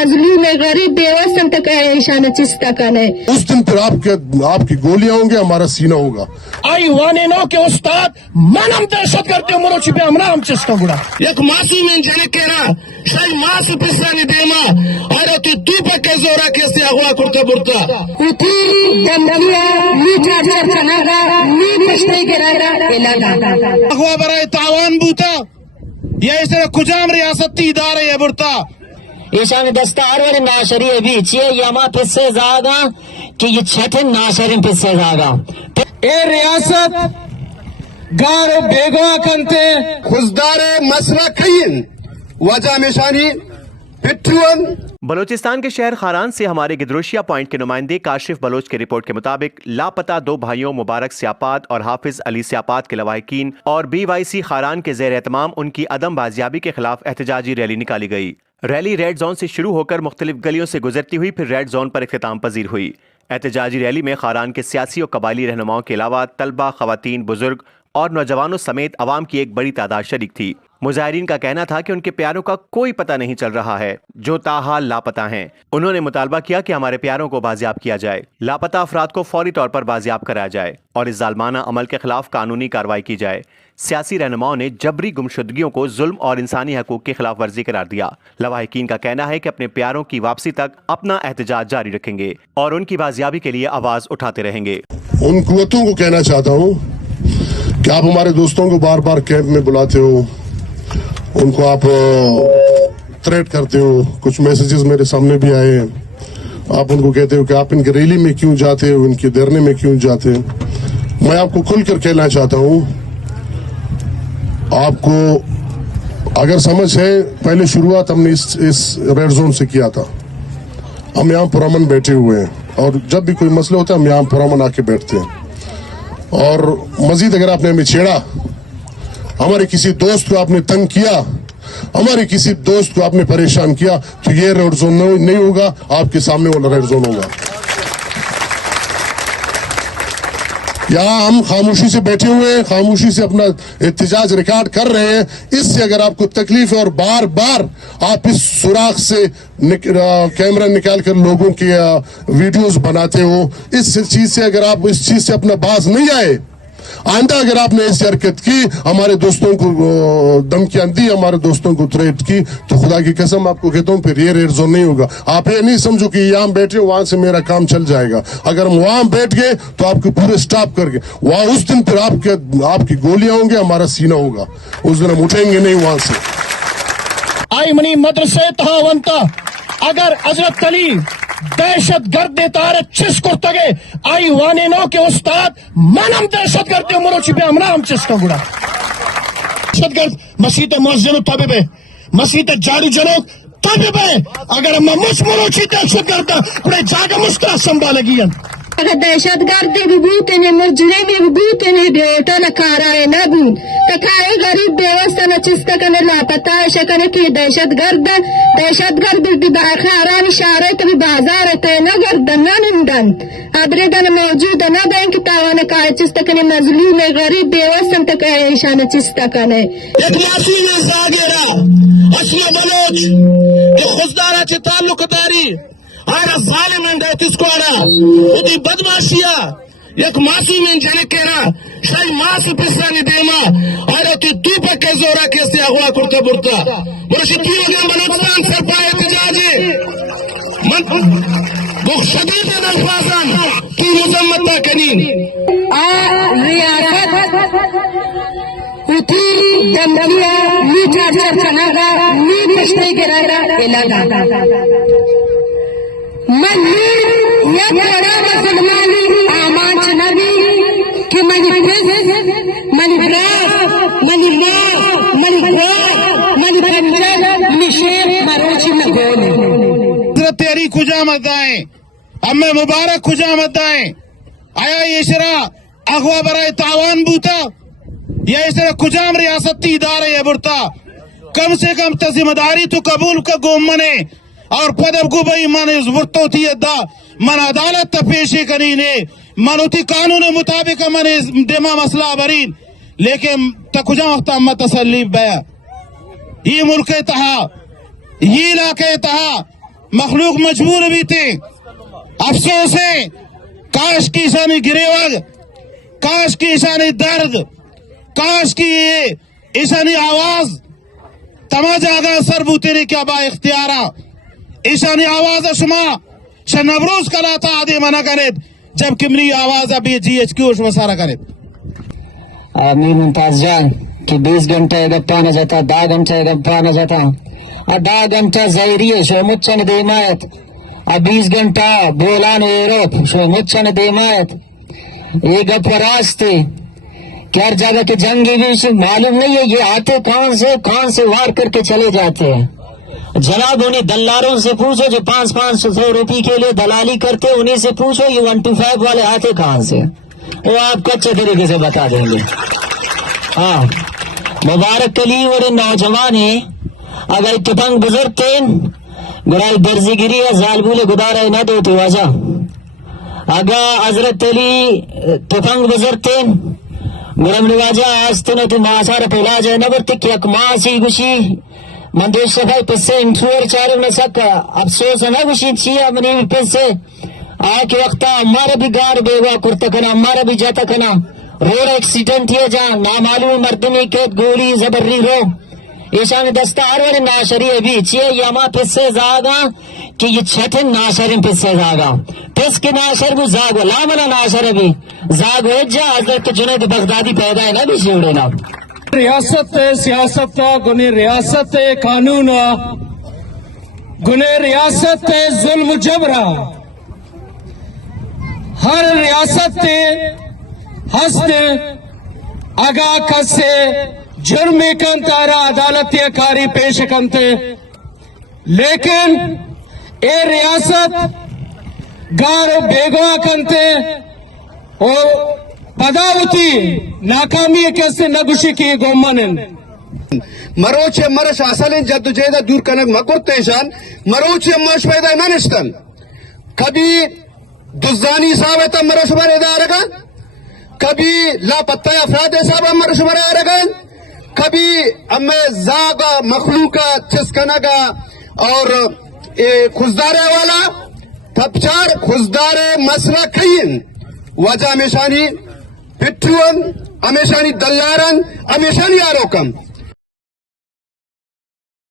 मजलूम है, गरीब बेवस तक ईशान चिस्ता का नहीं। उस दिन फिर आपकी गोलियां होंगे, हमारा सीना होगा। आई वाने नो के उस्ताद मनम दहशत करते हो मरोची पे हमरा हम चिस्ता गुड़ा एक मासूम इंजने केरा शाई मास पिसानी देमा अरे तू पक्के जोरा कैसे अगवा करता बुरता उठी जमदिया मीठा चनागा नी पछते गिरागा इलागा अगवा बराए तावान बूता ये इसे कुजाम रियासती इदारे है बुरता ईशान दस्तार वाले नाशरी भी चे यमा पिस्से जागा कि ये छठन नाशरिन पिस्से जागा ए रियासत गारो बेगवा कंते खुजदारे मसला खयन वजह निशानी पिट्ठुअन। बलूचिस्तान के शहर खारान से हमारे गिदरोशिया पॉइंट के नुमाइंदे काशिफ बलोच की रिपोर्ट के मुताबिक लापता 2 भाइयों मुबारक सियापात और हाफिज अली सियापात के लवाहिकीन और BYC खारान के ज़ेर एहतमाम उनकी अदम बाजियाबी के खिलाफ एहतजाजी रैली निकाली गई। रैली रेड जोन से शुरू होकर मुख्तलिफ गलियों से गुजरती हुई फिर रेड जोन पर इख्तिताम पजीर हुई। एहतजाजी रैली में खारान के सियासी और कबायली रहनुमाओं के अलावा तलबा, खवातीन, बुजुर्ग और नौजवानों समेत अवाम की एक बड़ी तादाद शरीक थी। मुजाहिरीन का कहना था कि उनके प्यारों का कोई पता नहीं चल रहा है जो ताहाल लापता हैं। उन्होंने मुतालबा किया कि हमारे प्यारों को बाजियाब किया जाए, लापता अफराद को फौरी तौर पर बाजियाब कराया जाए और इस जालमाना अमल के खिलाफ कानूनी कार्रवाई की जाए। सियासी रहनुमाओं ने जबरी गुमशुदगियों को जुल्म और इंसानी हकूक की खिलाफ वर्जी करार दिया। लवाहिकीन का कहना है कि अपने प्यारों की वापसी तक अपना एहतजाज जारी रखेंगे और उनकी बाजियाबी के लिए आवाज उठाते रहेंगे। उन कुव्वतों को कहना चाहता हूँ कि आप हमारे दोस्तों को बार बार कैंप में बुलाते हो, उनको आप थ्रेट करते हो। कुछ मैसेजेस मेरे सामने भी आए हैं, आप उनको कहते हो कि आप इनके रैली में क्यों जाते हो, इनके धरने में क्यों जाते हो। मैं आपको खुलकर कहना चाहता हूँ, आपको अगर समझ है, पहले शुरुआत हमने इस रेड जोन से किया था। हम यहाँ पुरअमन बैठे हुए हैं और जब भी कोई मसला होता है हम यहाँ पुरअमन आके बैठते हैं। और मजीद अगर आपने हमें छेड़ा, हमारे किसी दोस्त को आपने तंग किया, हमारे किसी दोस्त को आपने परेशान किया, तो ये रेड जोन नहीं होगा, आपके सामने वाला रेड जोन होगा। यहाँ हम खामोशी से बैठे हुए हैं, खामोशी से अपना एहतजाज रिकॉर्ड कर रहे हैं। इससे अगर आपको तकलीफ है और बार बार आप इस सुराख से कैमरा निकाल कर लोगों के वीडियोस बनाते हो, इस चीज से अगर आप इस चीज से अपना बाज नहीं आए, आइंदा अगर आपने ऐसी हरकत की, हमारे दोस्तों को धमकियां दी, हमारे दोस्तों को थ्रेट की, तो खुदा की कसम आपको कहता हूँ फिर ये रेड जोन नहीं होगा। आप ये नहीं समझो कि यहाँ बैठे हो वहां से मेरा काम चल जाएगा। अगर हम वहां बैठ गए तो आपके पूरे स्टॉप करके वहां उस दिन फिर आपकी गोलियां होंगे, हमारा सीना होगा। उस दिन हम उठेंगे नहीं वहां से। आई मनी मदरसे तहावंता अगर हजरत अली दहशत गर्द देतार चिस्को तगे आई वाने नो के उस्ताद मनम दहशत करते हो मरोची पे हमरा हम चिस्को गुड़ा दहशत गर्द मसीत मस्जिद तबे मसीत जारी जनोक तबे अगर हम मुस मरोची दहशत गर्द पुरे जागा मुस्करा संभालेगी अगर दहशत गर्द भी बूते ने मजरे में बूते ने बेटा न कारा है न बून तकाए गरीब बेवस्ता न चिस्ता कने लापता है शकने की दहशत गर्द भी खारा इशारे तो भी बाजार है न गर्दन न निंदन अबरेदन मौजूद न बैंक तावन का चिस्ता कने मजलूम है, गरीब बेवस्ता तक ईशान चिस्ता कने एक मासूम जागेरा अस्मा बलोच के खुजदारा चे ताल्लुकदारी आरा जालिम है तिसको आरा उदी बदमाशिया एक मासूम इंजने केरा शाई मास पिसानी देमा अरे तू पक्के जोरा कैसे अगवा करता बुरता बरशी तीन बलूचिस्तान सरपाए एहतजाजी वो शदीद अल्फाजन की मुजम्मता कनीन रियासत उठी जमदिया मीठा चनागा नी पछते गिरागा इलागा من يقرأ مسلماني آمان نبي तेरी खुजामत आए अम्मे मुबारक खुजामत आए आया ये शरा अगवा बराए तावान बूता या इस तरह खुजाम रियासती इदारे है बुरता कम से कम जिम्मेदारी तो कबूल का गोम मने और पदब गुबई मन बुरतो थी अदा मन अदालत पेशी करी ने मनोती कानून मुताबिक मन दिमा मसला बरीन लेकिन तकुजा वक्त अम्मा तसल्ली बया ये मुल्क तहा ये इलाके तहा मखलूक मजबूर भी थे। अफसोस है, काश की ईशानी गिरेवग, काश की ईशानी दर्द, काश की ये ईशानी आवाज तमाजागा सर बूतेरी क्या बा इख्तियारा ईशानी आवाज शुमा शनवरोज कला था आदि मना करे जबकि मेरी आवाज अभी GHQ वसारा करे। मीर मुमताज जान कि 20 घंटे गप्पा न जाता, 10 घंटे गप्पा न जाता, 10 घंटा जहरिये शो मुच्चन देमायत, 20 घंटा बोलान यूरोप शो मुच्चन देमायत। ये गप रास्ते क्या हर जगह के जंगी भी मालूम नहीं है, ये आते कौन से वार करके चले जाते हैं। जनाब उन्हीं दल्लारों से पूछो जो 500 रुपये के लिए दलाली करते, उन्हीं से पूछो ये 125 वाले आते कहाँ से, वो आपको अच्छे तरीके से बता देंगे। हाँ, मुबारक कली और नौजवान है अगर तुफंग बुजुर्ग थे गुराई दर्जीगिरी है जालबूले गुदारा न दो तो वजह अगा हजरत अली तुफंग बुजुर्ग थे गुरम निवाजा आस्ते तो मासार पहला जाए न बरते कि अकमासी गुशी मंदेश सफाई पस्से इंट्रोर चालू न सका अफसोस न गुशी छिया मनी पस्से आके वक्त हमारा भी गाड़ देगा कुर्ता कना हमारा भी जाता कना रोड एक्सीडेंट है जहाँ नामालूम मर्दमी के गोली जबर्री रो ईशान दस्ता हर वाले नाशरी अभी छिए यमा पिस्से जागा कि ये छठन नाशरिन पिस्से जागा पिस के नाशर वो जागो लामना नाशर अभी जागो जा हजरत जुनैद बगदादी पैदा है ना भी शिवड़े ना रियासत सियासत गुने रियासत कानून गुने रियासत जुल्म जबरा हर रियासत हस्त आगा कसे जुर्म कन तारा अदालत कारी पेश कंते लेकिन ए रियासत गारो बेगवा कंते ओ पदावती नाकामी कैसे नगुशी की गोमन मरोचे मरश असल जद्दुजहद दूर कनक मकुर्तेशान मरोचे मश पैदा ननिश्तन कभी दुजानी साहब मरश बर इदारगा कभी लापत्ता अफराद साहब मरश बर आरगन कभी अम्मे जागा मखलूका चिस्कनगा और खुजदारे वाला थपचार खुजदारे मसला कईन वजह हमेशानी पिट्ठुअन हमेशानी दल्लारन हमेशानी आरोकम